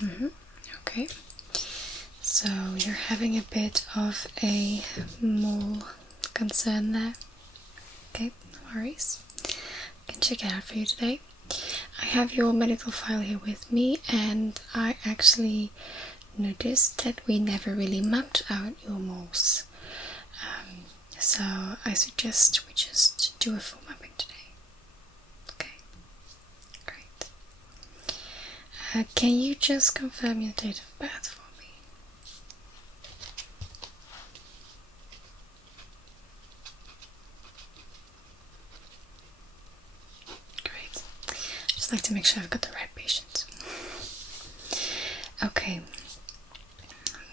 Okay. So you're having a bit of a mole concern there. Okay, no worries. I can check it out for you today. I have your medical file here with me, and I actually noticed that we never really mapped out your moles. So I suggest we just do a full mapping today. Okay, great. Can you just confirm your date of birth for me? Great. Just like to make sure I've got the right patient. Okay.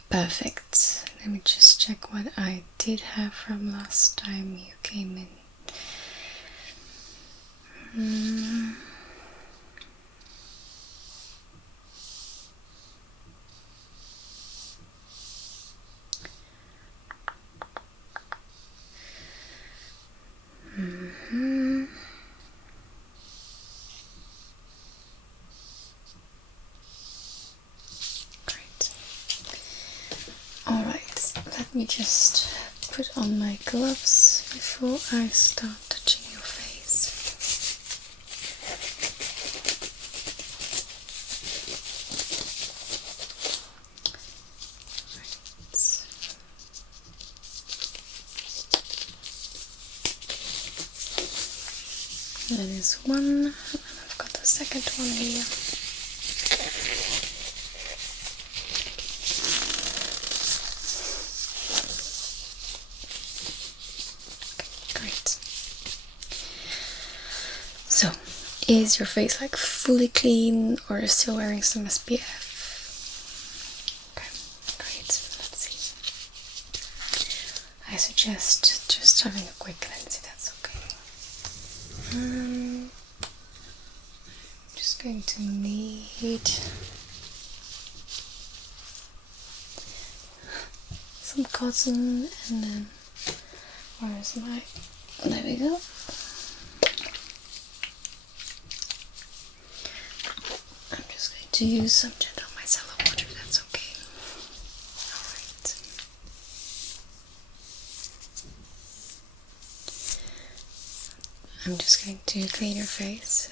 Perfect. Let me just check what I did have from last time you came in. Great. Alright, let me just put on my gloves before I start touching your face. That is one, and I've got the second one here. Okay, great. So, is your face like fully clean, or still wearing some SPF? Okay, great. Let's see. I suggest just having a quick cleanse if that's okay. Just going to need some cotton, and then where's my, there we go. I'm just going to use some gentle micellar water, if that's okay. Alright. I'm just going to clean your face,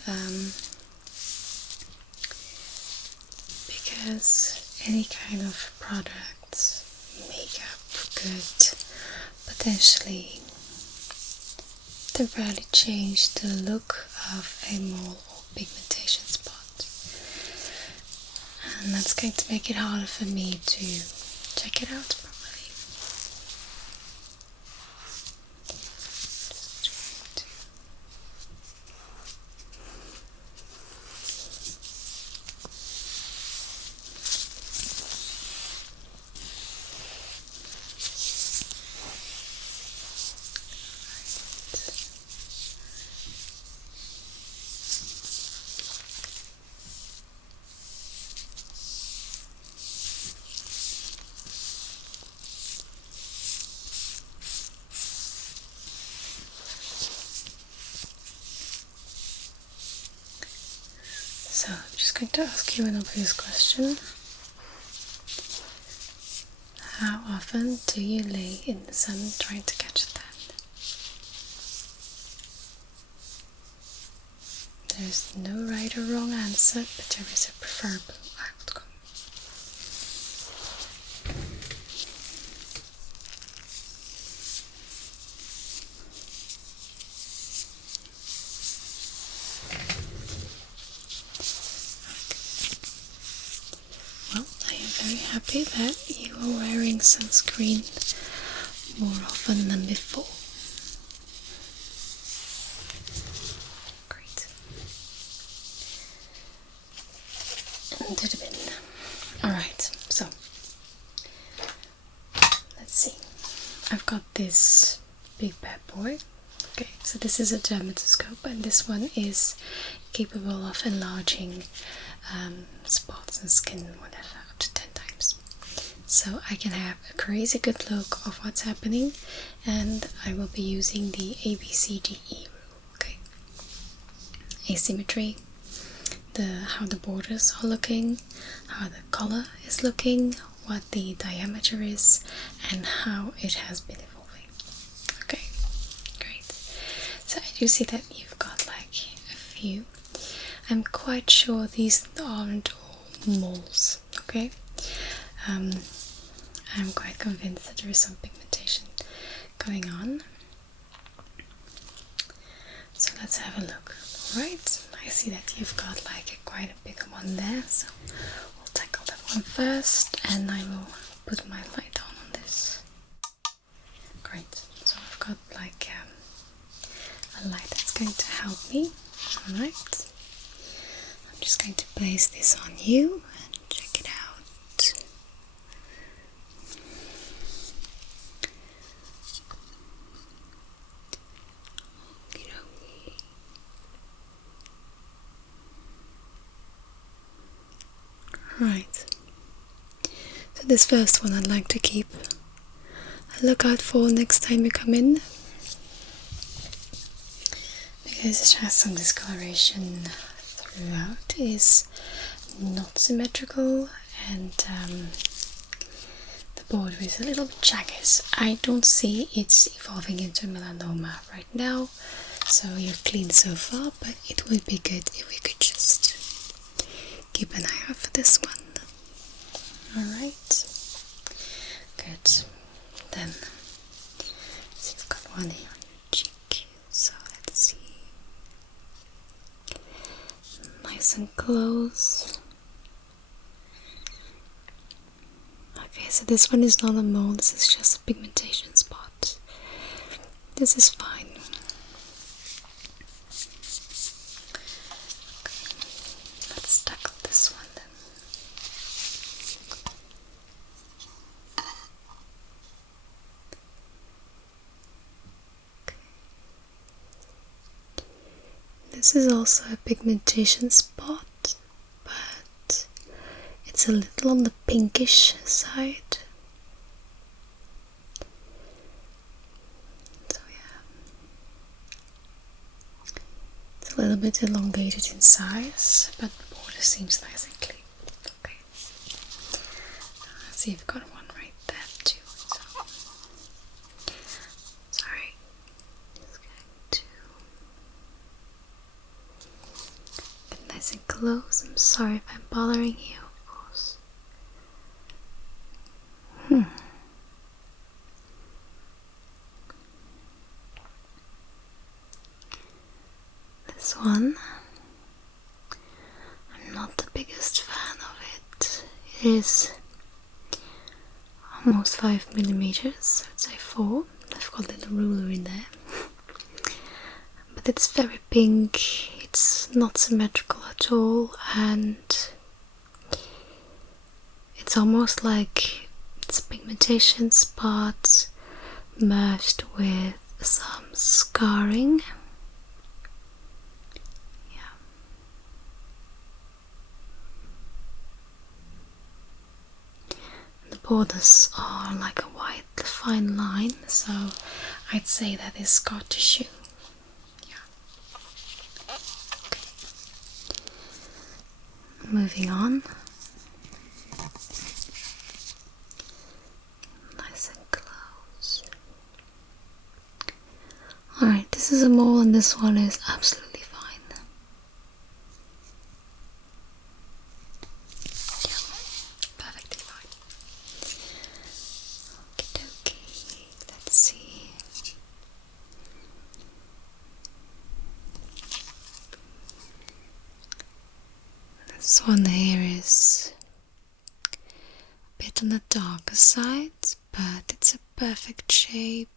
because any kind of products, makeup could potentially temporarily change the look of a mole or pigmentation spot, and that's going to make it harder for me to check it out properly. So I'm just going to ask you an obvious question. How often do you lay in the sun trying to catch a tan? There's no right or wrong answer, but there is a preferable outcome. Well, I am very happy that you are wearing sunscreen more often than before. Great. Into the bin. Alright, so let's see. I've got this big bad boy. Okay, so this is a dermatoscope, and this one is capable of enlarging spots and skin, whatever, up to 10 times. So I can have a crazy good look of what's happening, and I will be using the ABCDE rule. Okay, asymmetry, how the borders are looking, how the color is looking, what the diameter is, and how it has been evolving. Okay, great. So I do see that you've got like a few. I'm quite sure these aren't all moles, okay? I'm quite convinced that there is some pigmentation going on. So let's have a look. Alright, I see that you've got like quite a big one there, so we'll tackle that one first, and I will put my light on this. Great, so I've got like a light that's going to help me. Alright, I'm just going to place this on you and check it out. Right, so this first one I'd like to keep a lookout for next time you come in, because it has some discoloration throughout, it is not symmetrical, and the border is a little bit jagged. I don't see it's evolving into melanoma right now, so you're clean so far, but it would be good if we could just keep an eye out for this one. Alright, good. Then, so you've got one here on your cheek, so let's see. Nice and close. Okay, so this one is not a mole, this is just a pigmentation spot. This is fine. Let's tackle this one then. Okay. This is also a pigmentation spot, but it's a little on the pinkish side. So yeah, it's a little bit elongated in size, but the border seems nice and clean. Okay, so you've got one right there too. So, sorry, just going to get nice and close. I'm sorry if I'm bothering you, of course. This one, I'm not the biggest fan of it. It is almost 5 millimeters, I'd say 4. I've got a little ruler in there. But it's very pink, it's not symmetrical at all, and it's almost like it's a pigmentation spot merged with some scarring. The borders are like a white fine line, so I'd say that is scar tissue. Yeah. Okay. Moving on. Nice and close. Alright, this is a mole and this one is absolutely fine. Yeah, perfectly fine. Okie dokie, let's see. This one here is a bit on the darker side, but it's a perfect shape.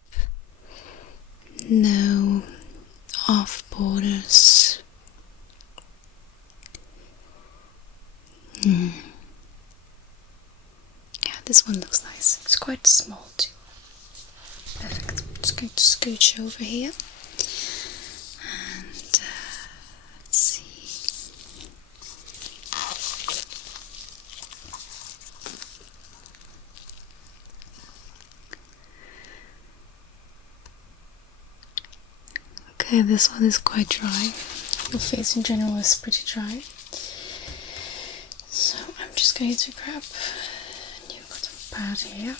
No off borders. Yeah, this one looks nice. It's quite small too. Perfect. I'm just going to scooch over here and let's see. Okay, this one is quite dry. The face in general is pretty dry. just going to grab a new cotton pad here.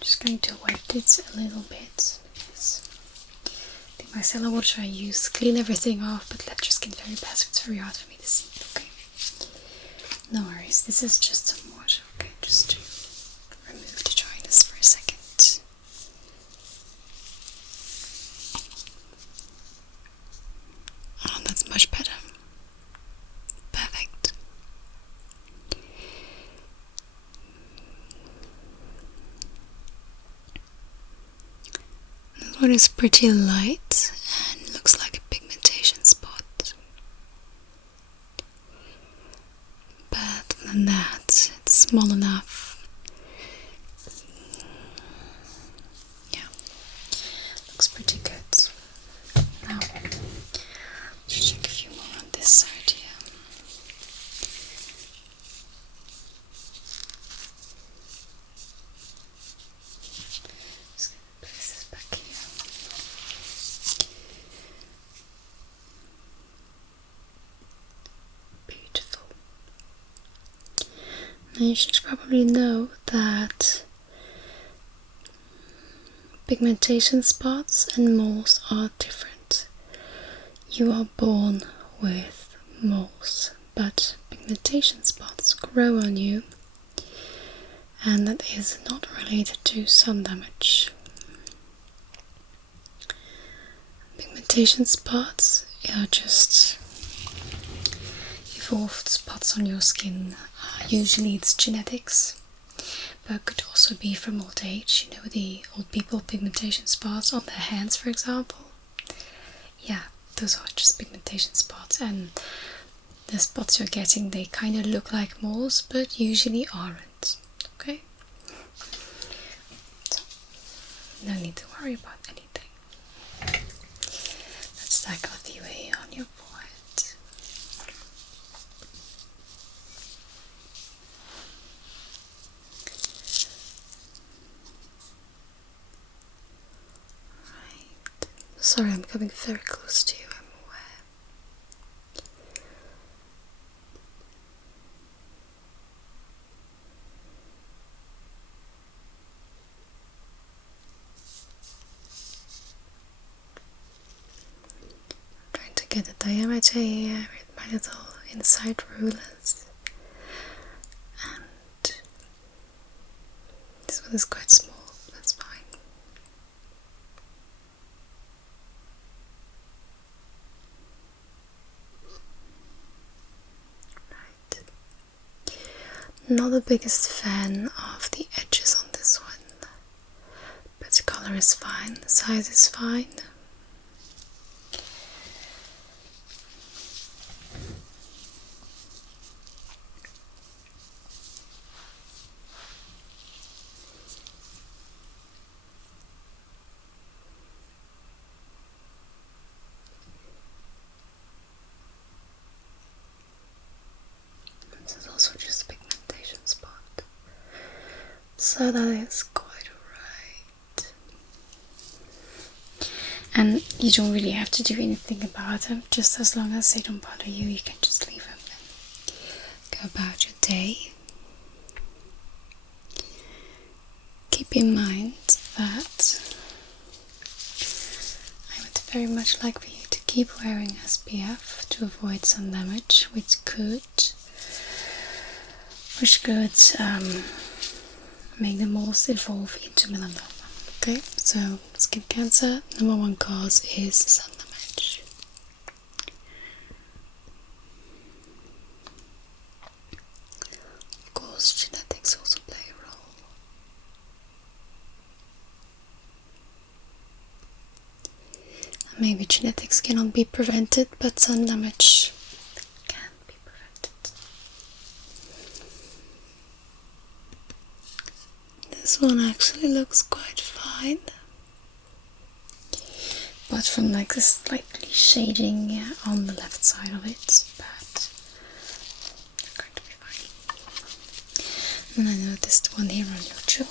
Just going to wet it a little bit because the micellar water I use clean everything off, but let your skin very bad, so it's very hard for me to see. Okay, no worries. This is just some water. Okay, just to remove the dryness for a second. Oh, that's much better. Perfect. This one is pretty light and looks like a pigmentation spot. But other than that, it's small enough. Yeah, looks pretty good. Now, let's check a few more on this side here. Just gonna place this back here. Beautiful. Now you should probably know that pigmentation spots and moles are different. You are born with moles, but pigmentation spots grow on you, and that is not related to sun damage. Pigmentation spots are just evolved spots on your skin. Usually it's genetics, but it could also be from old age. You know, the old people pigmentation spots on their hands, for example. Yeah, those are just pigmentation spots, and the spots you're getting, they kind of look like moles, but usually aren't. Okay? So, no need to worry about anything. Let's tackle a few here on your forehead. Right. Sorry, I'm coming very close to you, I'm aware. Trying to get the diameter here with my little inside rulers, and this one is quite small, that's fine. Right. Not the biggest fan of the edges on this one, but the color is fine, the size is fine. This is also just a pigmentation spot, so that is quite alright. And you don't really have to do anything about them, just as long as they don't bother you, you can just leave them and go about your day. Keep in mind that I would very much like for you to keep wearing SPF to avoid sun damage, which could make the moles evolve into melanoma. Okay, so skin cancer, number one cause is sun damage. Of course, genetics also play a role. Maybe genetics cannot be prevented, but sun damage can be prevented. This one actually looks quite fine, but from like the slightly shading on the left side of it, but you're going to be fine. And I noticed one here on your jaw.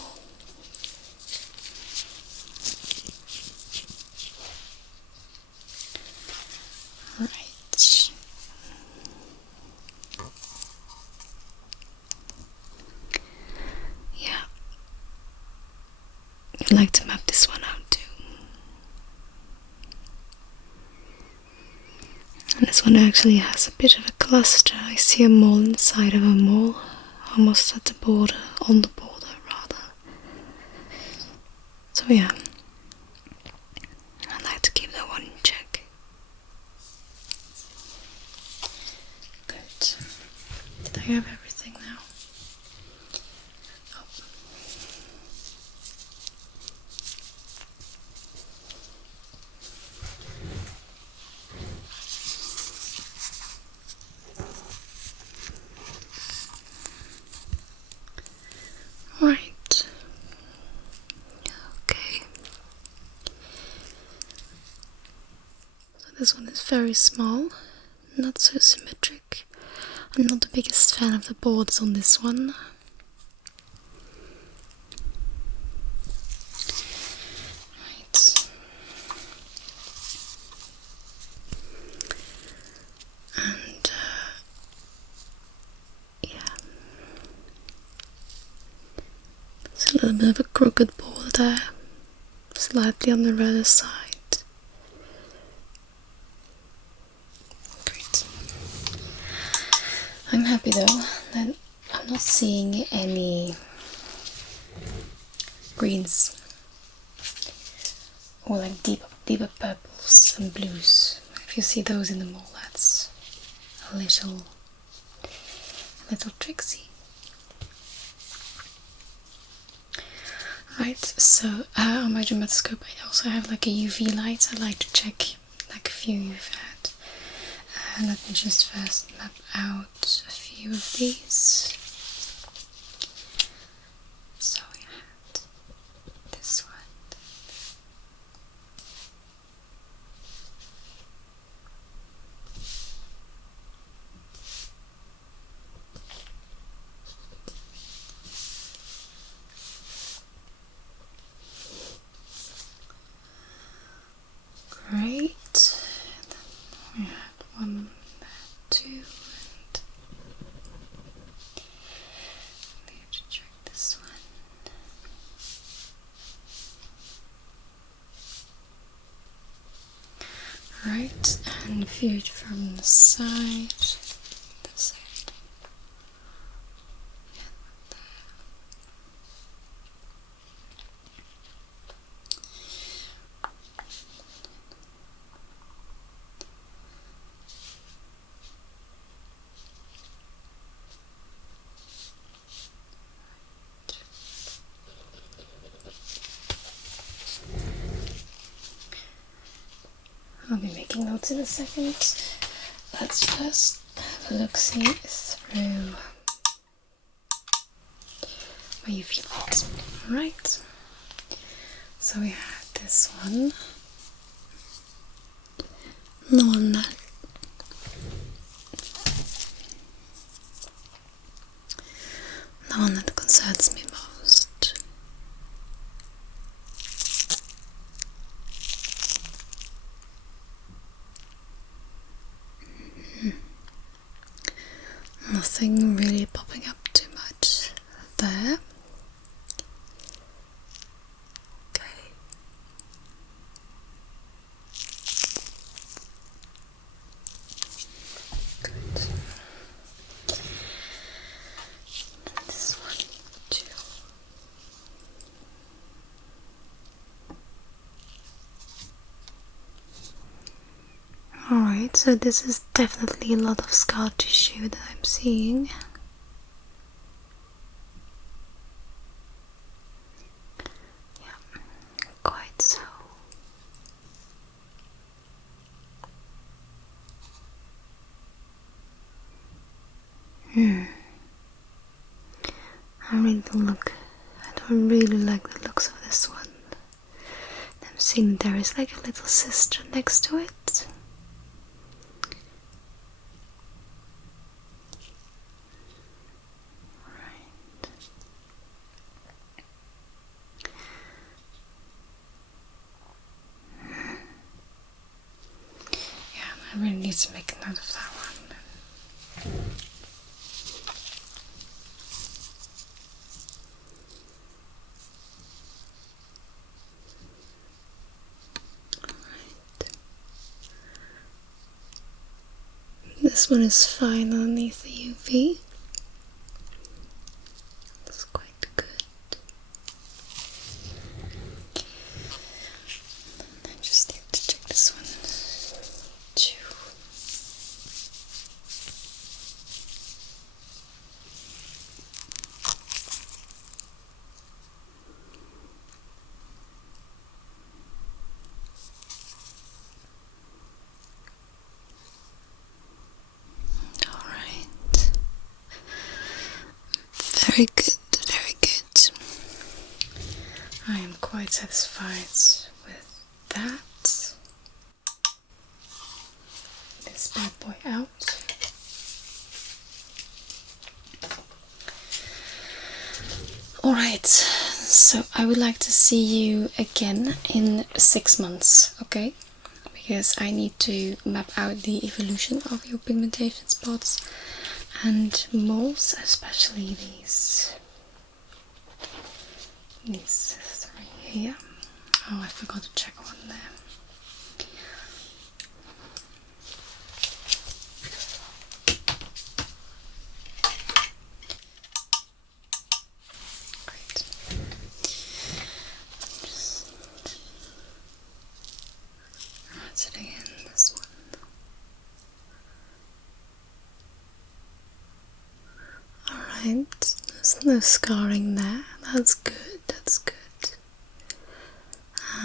And this one actually has a bit of a cluster. I see a mole inside of a mole, almost at the border, on the border rather. So yeah, I'd like to keep that one in check. Good. Did I have everything now? Oh. Right. Okay. So this one is very small, not so symmetric. I'm not the biggest fan of the boards on this one. Right. And yeah, there's a little bit of a crooked board there, slightly on the redder side. Great. I'm happy though that I'm not seeing any greens or like deeper purples and blues. If you see those in the mole, that's a little tricksy. Right, so on my dermatoscope I also have like a UV light. I like to check like a few you've had. Let me just first map out a few of these. So we had this one. Great. Then we had one there too, and I have to check this one. Right, and viewed from the side. This side. I'll be making notes in a second. Let's first have a look-see through my UV light. Alright, so we had this one. The one that concerns me most. Nothing really popping up too much there. Okay. Good. This one too. Alright, so this is definitely a lot of scar tissue that I'm seeing. Yeah, quite so. I don't really like the looks of this one. I'm seeing there is like a little sister next to it. I really need to make a note of that one. Right. this one is fine underneath the UV. It's quite good. I just need to check this one too. Alright. Very good, very good. I am quite satisfied with that. This bad boy out. Alright, so I would like to see you again in 6 months, okay? Because I need to map out the evolution of your pigmentation spots and moles, especially these three here. Oh, I forgot to check one there. Great. Just write it again, this one. Alright, there's no scarring there. That's good, that's good.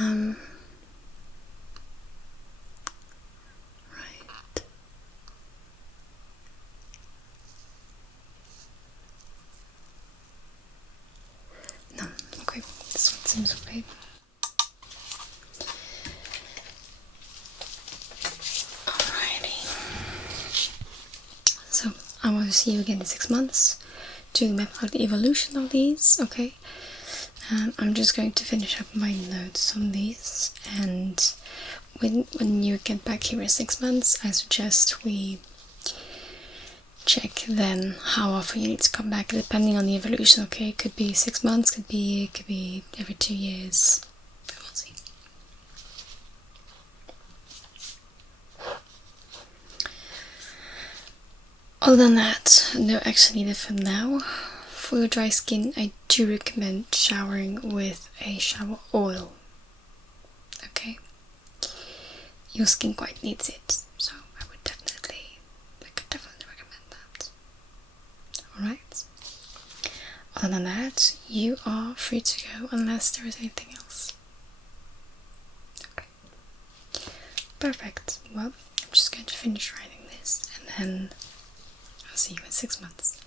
Right. No, okay, this one seems okay. Alrighty. So, I want to see you again in 6 months to map out the evolution of these, okay? I'm just going to finish up my notes on these, and when you get back here in 6 months, I suggest we check then how often you need to come back, depending on the evolution, okay? It could be 6 months, could be every 2 years, but we'll see. Other than that, no action needed for now. For your dry skin, I do recommend showering with a shower oil. Okay? Your skin quite needs it, so I could definitely recommend that. Alright? Other than that, you are free to go unless there is anything else. Okay. Perfect. Well, I'm just going to finish writing this and then I'll see you in 6 months.